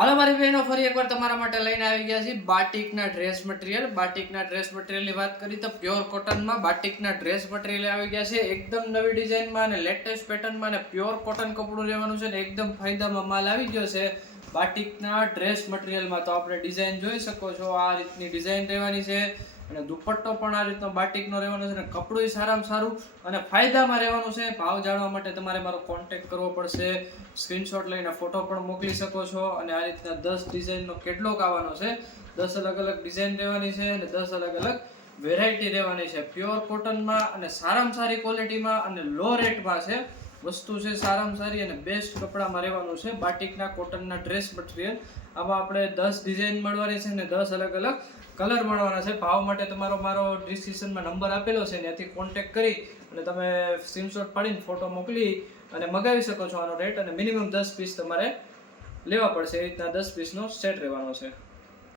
હાલો મારી બહેનો, ફરી એકવાર તમારા માટે લઈને આવી ગયા છીએ બાટિકના ડ્રેસ મટીરિયલ. બાટિકના ડ્રેસ મટીરિયલની વાત કરી તો પ્યોર કોટનમાં બાટિકના ડ્રેસ મટીરિયલ આવી ગયા છે. એકદમ નવી ડિઝાઇનમાં અને લેટેસ્ટ પેટર્નમાં અને પ્યોર કોટન કપડું રહેવાનું છે ને એકદમ ફાયદામાં માલ આવી ગયો છે બાટિકના ડ્રેસ મટીરિયલમાં. તો આપણે ડિઝાઇન જોઈ શકો છો, આ રીતની ડિઝાઇન રહેવાની છે અને દુપટ્ટો પણ આ રીતનો બાટિકનો રહેવાનો છે અને કપડું સારામાં સારું અને ફાયદામાં રહેવાનું છે. ભાવ જાણવા માટે તમારે મારો કોન્ટેક્ટ કરવો પડશે. સ્ક્રીનશોટ લઈને ફોટો પણ મોકલી શકો છો. અને આ રીતના 10 ડિઝાઇનનો કેટલોગ આવવાનો છે. 10 અલગ અલગ ડિઝાઇન રહેવાની છે અને 10 અલગ અલગ વેરાયટી રહેવાની છે પ્યોર કોટનમાં અને સારામાં સારી ક્વોલિટીમાં અને લો રેટમાં છે. વસ્તુ છે સારામાં સારી અને બેસ્ટ કપડામાં રહેવાનું છે બાટિકના કોટનના ડ્રેસ મટીરિયલ. આમાં આપણે 10 ડિઝાઇન મળવાની છે અને 10 અલગ અલગ કલર મળવાના છે. ભાવ માટે તમારો મારો ડિસ્ક્રિપ્શનમાં નંબર આપેલો છે, ત્યાંથી કોન્ટેક્ટ કરી અને તમે સ્ક્રીનશોટ પાડીને ફોટો મોકલી અને મગાવી શકો છો આનો રેટ. અને મિનિમમ 10 પીસ તમારે લેવા પડશે. એ રીતના 10 પીસનો સેટ રહેવાનો છે.